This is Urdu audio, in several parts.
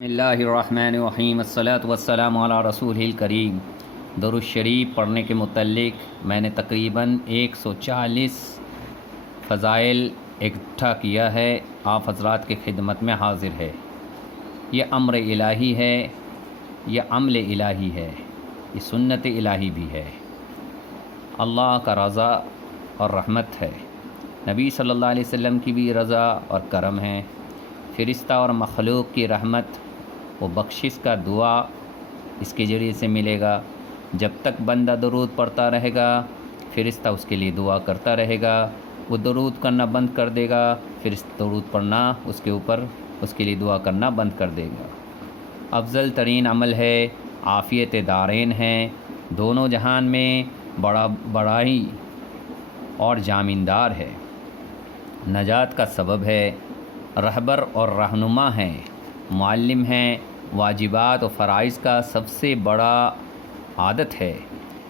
بسم اللہ الرحمن الرحیم الصلاۃ والسلام علی رسول الکریم۔ درود شریف پڑھنے کے متعلق میں نے تقریباً 140 فضائل اکٹھا کیا ہے، آپ حضرات کی خدمت میں حاضر ہے۔ یہ امر الہی ہے، یہ عمل الہی ہے، یہ سنت الہی بھی ہے، اللہ کا رضا اور رحمت ہے، نبی صلی اللہ علیہ وسلم کی بھی رضا اور کرم ہے، فرشتہ اور مخلوق کی رحمت و بخشش کا دعا اس کے ذریعے سے ملے گا۔ جب تک بندہ درود پڑھتا رہے گا فرشتہ اس کے لیے دعا کرتا رہے گا، وہ درود کرنا بند کر دے گا، فرشتہ درود پڑھنا اس کے اوپر اس کے لیے دعا کرنا بند کر دے گا۔ افضل ترین عمل ہے، عافیت دارین ہے، دونوں جہان میں بڑائی اور جامندار ہے، نجات کا سبب ہے، رہبر اور رہنما ہے، معلم ہیں، واجبات و فرائض کا سب سے بڑا عادت ہے،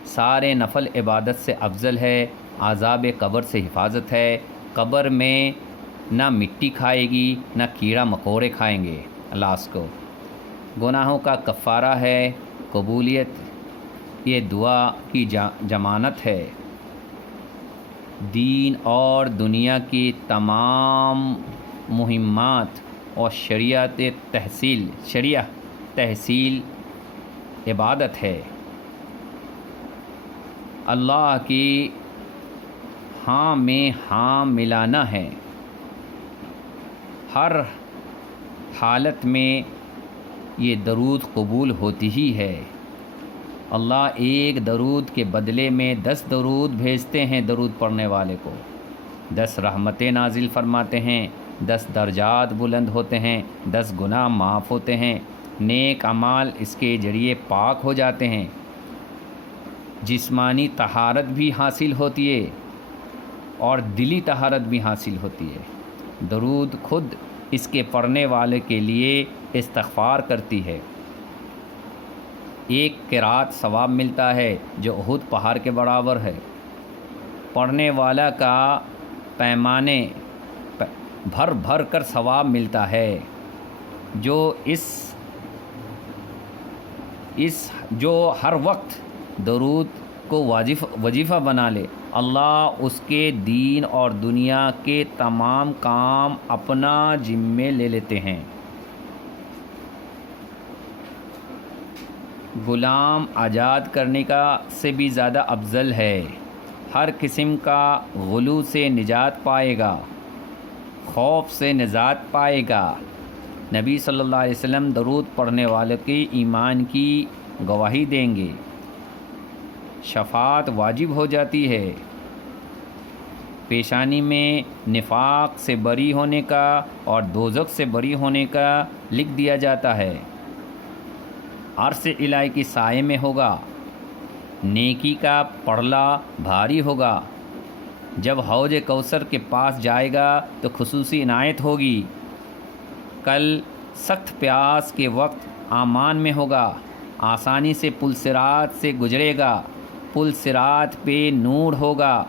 سارے نفل عبادت سے افضل ہے، عذاب قبر سے حفاظت ہے، قبر میں نہ مٹی کھائے گی نہ کیڑا مکوڑے کھائیں گے لاش کو، گناہوں کا کفارہ ہے، قبولیت یہ دعا کی ضمانت ہے، دین اور دنیا کی تمام مہمات اور شریعہ تحصیل عبادت ہے، اللہ کی ہاں میں ہاں ملانا ہے، ہر حالت میں یہ درود قبول ہوتی ہی ہے، اللہ ایک درود کے بدلے میں 10 درود بھیجتے ہیں، درود پڑھنے والے کو 10 رحمتیں نازل فرماتے ہیں، 10 درجات بلند ہوتے ہیں، 10 گناہ معاف ہوتے ہیں، نیک اعمال اس کے ذریعے پاک ہو جاتے ہیں، جسمانی طہارت بھی حاصل ہوتی ہے اور دلی طہارت بھی حاصل ہوتی ہے، درود خود اس کے پڑھنے والے کے لیے استغفار کرتی ہے، ایک قرات ثواب ملتا ہے جو احد پہاڑ کے برابر ہے، پڑھنے والا کا پیمانے بھر بھر کر ثواب ملتا ہے، جو ہر وقت درود کو وظیفہ بنا لے، اللہ اس کے دین اور دنیا کے تمام کام اپنا ذمے لے لیتے ہیں۔ غلام آزاد کرنے کا سے بھی زیادہ افضل ہے، ہر قسم کا غلو سے نجات پائے گا، خوف سے نجات پائے گا، نبی صلی اللہ علیہ وسلم درود پڑھنے والے کے ایمان کی گواہی دیں گے، شفاعت واجب ہو جاتی ہے، پیشانی میں نفاق سے بری ہونے کا اور دوزخ سے بری ہونے کا لکھ دیا جاتا ہے، عرش الہی کی سائے میں ہوگا، نیکی کا پڑلا بھاری ہوگا، جب حوض کوثر کے پاس جائے گا تو خصوصی عنایت ہوگی، کل سخت پیاس کے وقت امان میں ہوگا، آسانی سے پل صراط سے گزرے گا، پل صراط پہ نور ہوگا،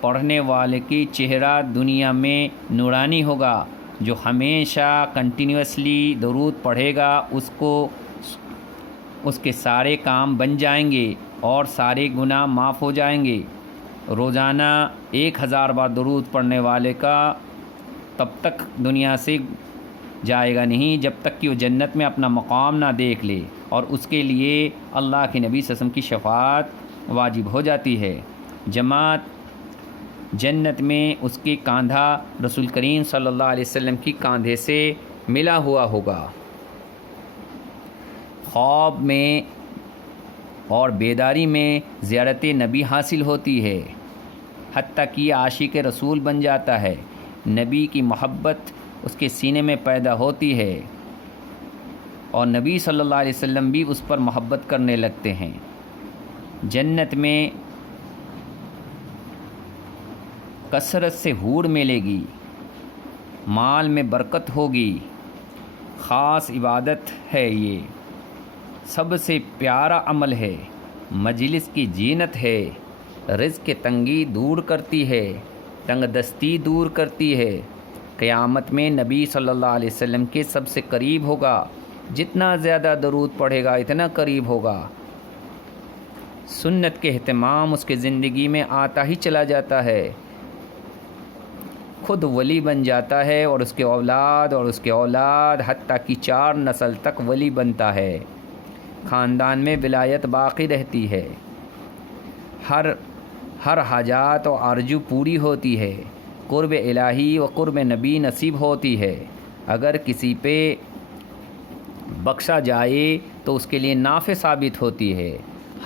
پڑھنے والے کی چہرہ دنیا میں نورانی ہوگا، جو ہمیشہ کنٹینیوسلی درود پڑھے گا اس کے سارے کام بن جائیں گے اور سارے گناہ معاف ہو جائیں گے، روزانہ 1000 بار درود پڑھنے والے کا تب تک دنیا سے جائے گا نہیں جب تک کہ وہ جنت میں اپنا مقام نہ دیکھ لے، اور اس کے لیے اللہ کے نبی صلی اللہ علیہ وسلم کی شفاعت واجب ہو جاتی ہے، جماعت جنت میں اس کے کاندھا رسول کریم صلی اللہ علیہ وسلم کی کاندھے سے ملا ہوا ہوگا، خواب میں اور بیداری میں زیارت نبی حاصل ہوتی ہے، حتیٰ کہ عاشق رسول بن جاتا ہے، نبی کی محبت اس کے سینے میں پیدا ہوتی ہے اور نبی صلی اللہ علیہ وسلم بھی اس پر محبت کرنے لگتے ہیں، جنت میں کثرت سے حور ملے گی، مال میں برکت ہوگی، خاص عبادت ہے، یہ سب سے پیارا عمل ہے، مجلس کی زینت ہے، رزق کی تنگی دور کرتی ہے، تنگ دستی دور کرتی ہے، قیامت میں نبی صلی اللہ علیہ وسلم کے سب سے قریب ہوگا. جتنا زیادہ درود پڑھے گا اتنا قریب ہوگا. سنت کے اہتمام اس کے زندگی میں آتا ہی چلا جاتا ہے. خود ولی بن جاتا ہے اور اس کے اولاد اور اس کے اولاد حتیٰ کہ 4 نسل تک ولی بنتا ہے. خاندان میں ولایت باقی رہتی ہے. ہر حاجات و آرزو پوری ہوتی ہے. قرب الہی و قرب نبی نصیب ہوتی ہے. اگر کسی پہ بخشا جائے تو اس کے لیے نافع ثابت ہوتی ہے.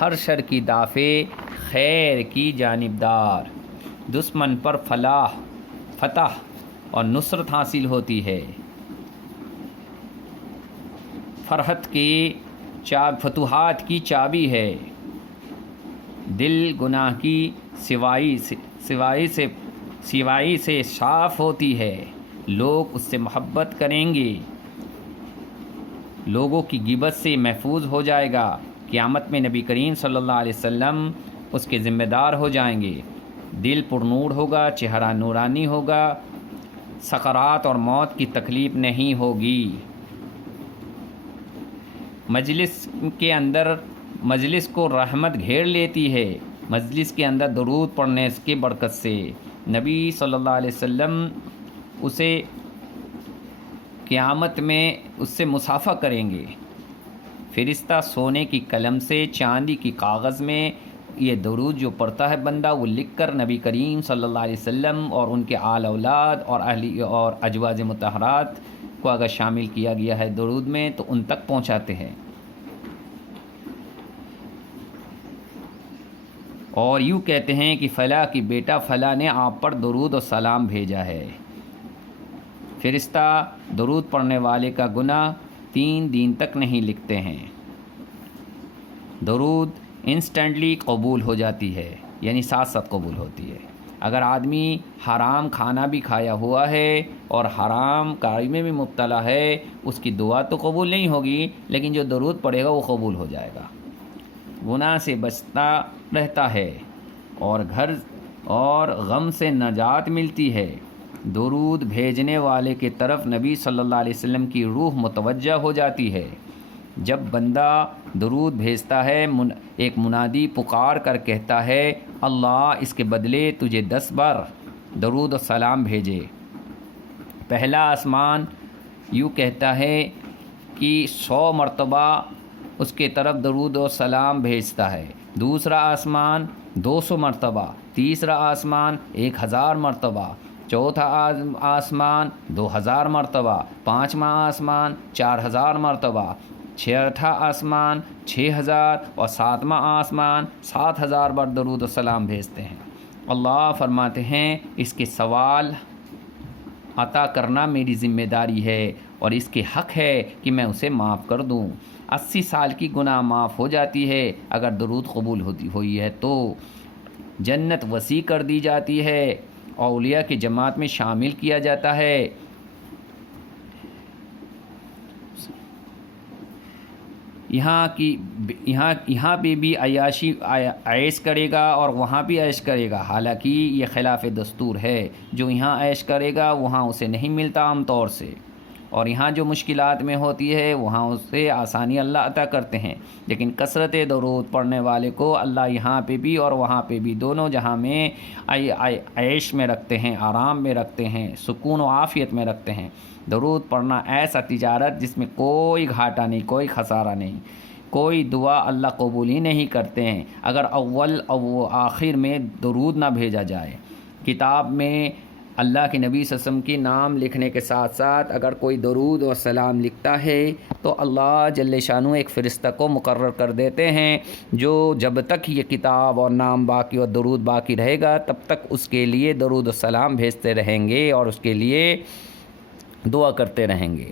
ہر شر کی دافع خیر کی جانبدار. دشمن پر فتح اور نصرت حاصل ہوتی ہے. فتوحات کی چابی ہے. دل گناہ کی سوائی سے صاف ہوتی ہے. لوگ اس سے محبت کریں گے. لوگوں کی غیبت سے محفوظ ہو جائے گا. قیامت میں نبی کریم صلی اللہ علیہ وسلم اس کے ذمہ دار ہو جائیں گے. دل پرنور ہوگا، چہرہ نورانی ہوگا. سکرات اور موت کی تکلیف نہیں ہوگی. مجلس کو رحمت گھیر لیتی ہے. مجلس کے اندر درود پڑھنے کی برکت سے نبی صلی اللہ علیہ وسلم اسے قیامت میں اس سے مصافحہ کریں گے. فرشتہ سونے کی قلم سے چاندی کی کاغذ میں یہ درود جو پڑھتا ہے بندہ، وہ لکھ کر نبی کریم صلی اللہ علیہ وسلم اور ان کے آل اولاد اور اہلی اور ازواج مطہرات کو اگر شامل کیا گیا ہے درود میں تو ان تک پہنچاتے ہیں. اور یوں کہتے ہیں کہ فلاں کی بیٹا فلاں نے آپ پر درود و سلام بھیجا ہے. فرشتہ درود پڑھنے والے کا گناہ 3 دن تک نہیں لکھتے ہیں. درود انسٹنٹلی قبول ہو جاتی ہے، یعنی ساتھ قبول ہوتی ہے. اگر آدمی حرام کھانا بھی کھایا ہوا ہے اور حرام کاری میں بھی مبتلا ہے، اس کی دعا تو قبول نہیں ہوگی، لیکن جو درود پڑھے گا وہ قبول ہو جائے گا. گناہ سے بچتا رہتا ہے اور گھر اور غم سے نجات ملتی ہے. درود بھیجنے والے کی طرف نبی صلی اللہ علیہ وسلم کی روح متوجہ ہو جاتی ہے. جب بندہ درود بھیجتا ہے، ایک منادی پکار کر کہتا ہے اللہ اس کے بدلے تجھے 10 بار درود و سلام بھیجے. پہلا آسمان یوں کہتا ہے کہ 100 مرتبہ اس کے طرف درود و سلام بھیجتا ہے. دوسرا آسمان 200 مرتبہ، تیسرا آسمان 1000 مرتبہ، چوتھا آسمان 2000 مرتبہ، پانچواں آسمان 4000 مرتبہ، چھٹا آسمان 6000 اور ساتواں آسمان 7000 بار درود و سلام بھیجتے ہیں. اللہ فرماتے ہیں اس کے سوال عطا کرنا میری ذمہ داری ہے اور اس کے حق ہے کہ میں اسے معاف کر دوں. 80 سال کی گناہ معاف ہو جاتی ہے اگر درود قبول ہوئی ہے تو. جنت وسیع کر دی جاتی ہے. اولیاء کی جماعت میں شامل کیا جاتا ہے. یہاں پہ بھی عیش کرے گا اور وہاں بھی عیش کرے گا. حالانکہ یہ خلاف دستور ہے. جو یہاں عیش کرے گا وہاں اسے نہیں ملتا عام طور سے، اور یہاں جو مشکلات میں ہوتی ہے وہاں اسے آسانی اللہ عطا کرتے ہیں. لیکن کثرت درود پڑھنے والے کو اللہ یہاں پہ بھی اور وہاں پہ بھی دونوں جہاں میں عیش میں رکھتے ہیں، آرام میں رکھتے ہیں، سکون و عافیت میں رکھتے ہیں. درود پڑھنا ایسا تجارت جس میں کوئی گھاٹا نہیں، کوئی خسارہ نہیں. کوئی دعا اللہ قبول ہی نہیں کرتے ہیں اگر اول او آخر میں درود نہ بھیجا جائے. کتاب میں اللہ کے نبی صلی اللہ علیہ وسلم کے نام لکھنے کے ساتھ ساتھ اگر کوئی درود و سلام لکھتا ہے تو اللہ جل شانہ ایک فرشتہ کو مقرر کر دیتے ہیں جو جب تک یہ کتاب اور نام باقی اور درود باقی رہے گا تب تک اس کے لیے درود و سلام بھیجتے رہیں گے اور اس کے لیے دعا کرتے رہیں گے.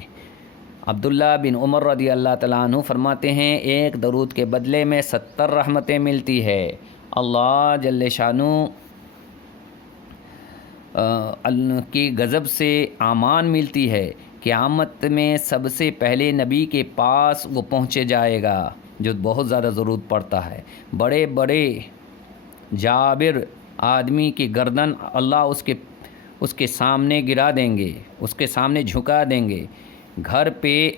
عبداللہ بن عمر رضی اللہ تعالیٰ عنہ فرماتے ہیں ایک درود کے بدلے میں 70 رحمتیں ملتی ہے. اللہ جل شانہ کی غضب سے امان ملتی ہے. قیامت میں سب سے پہلے نبی کے پاس وہ پہنچے جائے گا جو بہت زیادہ درود پڑتا ہے. بڑے بڑے جابر آدمی کی گردن اللہ اس کے سامنے گرا دیں گے، اس کے سامنے جھکا دیں گے۔ گھر پہ